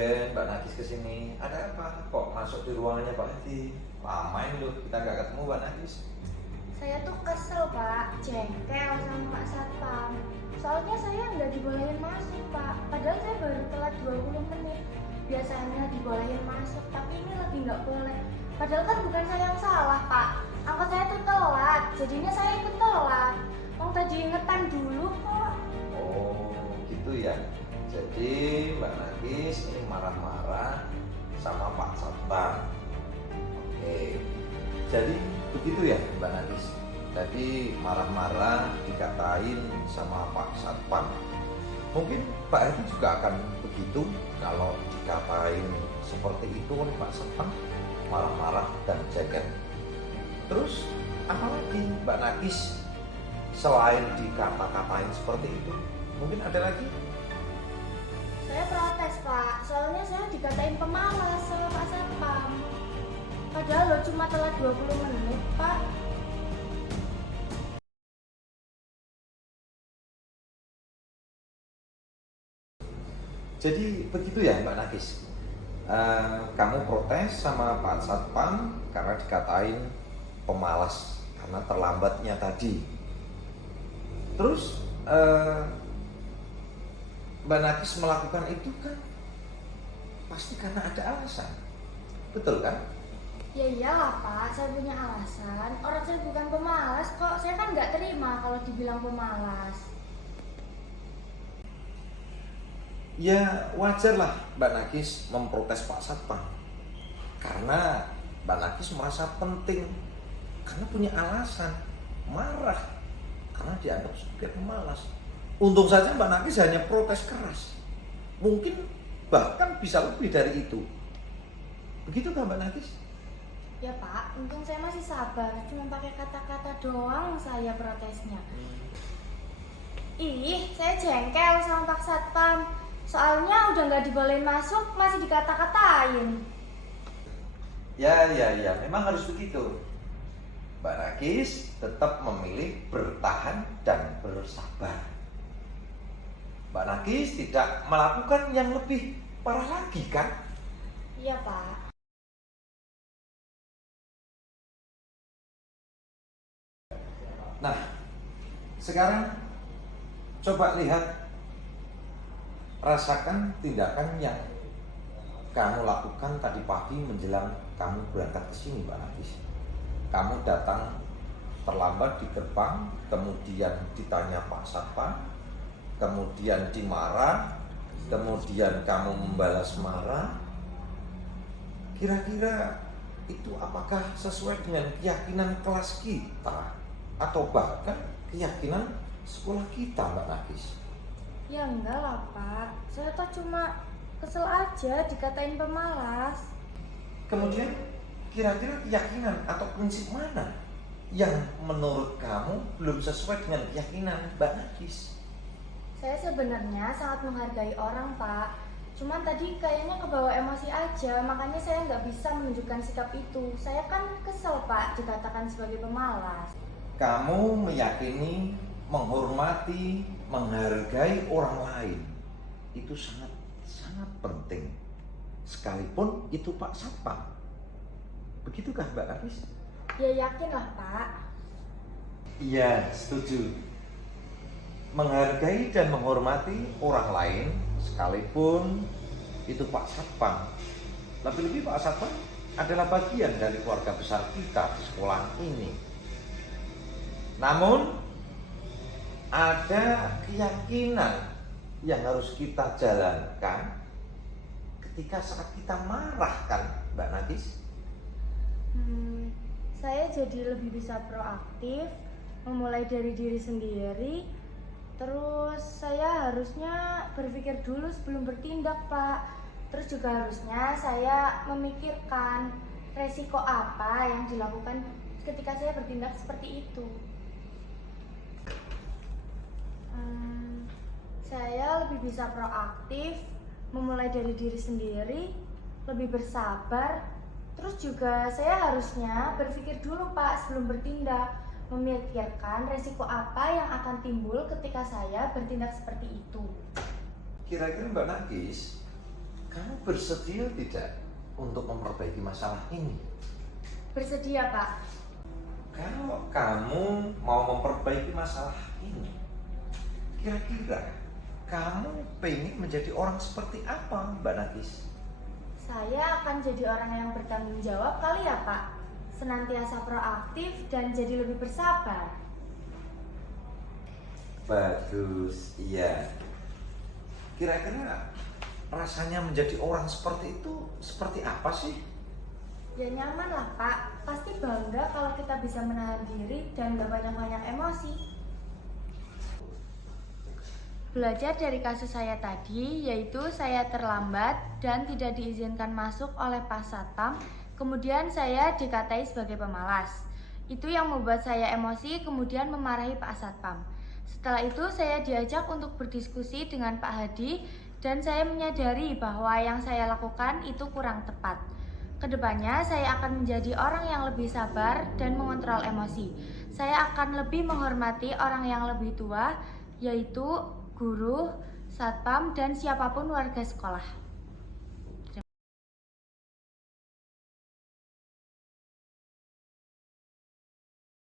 tumben Mbak Nagis kesini. Ada apa? Kok masuk di ruangannya Pak Hadi? Lama ini loh, kita nggak ketemu Mbak Nagis. Saya tuh kesel Pak, jengkel sama Pak Satpam. Soalnya saya nggak dibolehin masuk Pak, padahal saya baru telat 20 menit. Biasanya dibolehin masuk, tapi ini lagi nggak boleh. Padahal kan bukan saya yang salah Pak, angkot saya tuh telat, jadinya saya ikut telat. Wong tadi ingetan dulu kok. Oh, gitu ya. Jadi Mbak Nagis ini marah-marah sama Pak Satpam. Oke. Jadi begitu ya Mbak Nagis. Jadi marah-marah dikatain sama Pak Satpam. Mungkin Pak Hadi juga akan begitu kalau dikatain seperti itu oleh Pak Satpam, marah-marah dan jengkel. Terus apalagi Mbak Nagis selain dikata-katain seperti itu? Mungkin ada lagi? Saya protes Pak, soalnya saya dikatain pemalas sama Pak Satpam. Padahal lo cuma telat 20 menit Pak. Jadi begitu ya Mbak Nagis. Kamu protes sama Pak Satpam karena dikatain pemalas karena terlambatnya tadi. Terus Mbak Nagis melakukan itu kan pasti karena ada alasan, betul kan? Ya iyalah Pak, saya punya alasan. Orang saya bukan pemalas kok, saya kan nggak terima kalau dibilang pemalas. Ya wajarlah Mbak Nagis memprotes Pak Satpam karena Mbak Nagis merasa penting, karena punya alasan, marah karena dianggap sebagai pemalas. Untung saja Mbak Nagis hanya protes keras, mungkin bahkan bisa lebih dari itu. Begitu kan Mbak Nagis? Ya Pak, untung saya masih sabar, cuma pakai kata-kata doang saya protesnya. Ih, saya jengkel sama Pak Satpam. Soalnya udah nggak dibolehin masuk, masih dikata-katain. Ya, memang harus begitu. Mbak Nagis tetap memilih bertahan dan bersabar. Mbak Nagis tidak melakukan yang lebih parah lagi kan? Iya Pak. Nah, sekarang coba lihat, rasakan tindakan yang kamu lakukan tadi pagi menjelang kamu berangkat ke sini Mbak Nagis. Kamu datang terlambat di gerbang, kemudian ditanya Pak Satpam, kemudian dimarah, kemudian kamu membalas marah. Kira-kira itu apakah sesuai dengan keyakinan kelas kita atau bahkan keyakinan sekolah kita Mbak Nagis? Ya enggak lah Pak, saya tuh cuma kesel aja dikatain pemalas. Kemudian kira-kira keyakinan atau prinsip mana yang menurut kamu belum sesuai dengan keyakinan Mbak Nagis? Saya sebenarnya sangat menghargai orang Pak, cuman tadi kayaknya kebawa emosi aja, makanya saya nggak bisa menunjukkan sikap itu. Saya kan kesel Pak dikatakan sebagai pemalas. Kamu meyakini, menghormati, menghargai orang lain itu sangat sangat penting, sekalipun itu Pak Satpam. Begitukah Mbak Nagis? Ya yakin lah Pak. Iya, setuju. Menghargai dan menghormati orang lain sekalipun itu Pak Satpam. Lebih-lebih Pak Satpam adalah bagian dari keluarga besar kita di sekolah ini. Namun ada keyakinan yang harus kita jalankan ketika saat kita marah kan Mbak Nagis? Saya jadi lebih bisa proaktif, memulai dari diri sendiri. Terus saya harusnya berpikir dulu sebelum bertindak Pak. Terus juga harusnya saya memikirkan resiko apa yang dilakukan ketika saya bertindak seperti itu. Saya lebih bisa proaktif, memulai dari diri sendiri, lebih bersabar. Terus juga saya harusnya berpikir dulu Pak sebelum bertindak, memikirkan resiko apa yang akan timbul ketika saya bertindak seperti itu. Kira-kira Mbak Nagis Kamu bersedia tidak untuk memperbaiki masalah ini? Bersedia, Pak. Kalau kamu mau memperbaiki masalah ini, kira-kira kamu pengen menjadi orang seperti apa, Mbak Nagis? Saya akan jadi orang yang bertanggung jawab kali ya, Pak. Senantiasa proaktif dan jadi lebih bersabar. Bagus, iya. Kira-kira rasanya menjadi orang seperti itu seperti apa sih? Ya nyaman lah, Pak. Pasti bangga kalau kita bisa menahan diri dan gak banyak-banyak emosi. Belajar dari kasus saya tadi, yaitu saya terlambat dan tidak diizinkan masuk oleh Pak Satpam, kemudian saya dikatai sebagai pemalas. Itu yang membuat saya emosi, kemudian memarahi Pak Satpam. Setelah itu saya diajak untuk berdiskusi dengan Pak Hadi, dan saya menyadari bahwa yang saya lakukan itu kurang tepat. Kedepannya saya akan menjadi orang yang lebih sabar dan mengontrol emosi. Saya akan lebih menghormati orang yang lebih tua, yaitu guru, satpam, dan siapapun warga sekolah.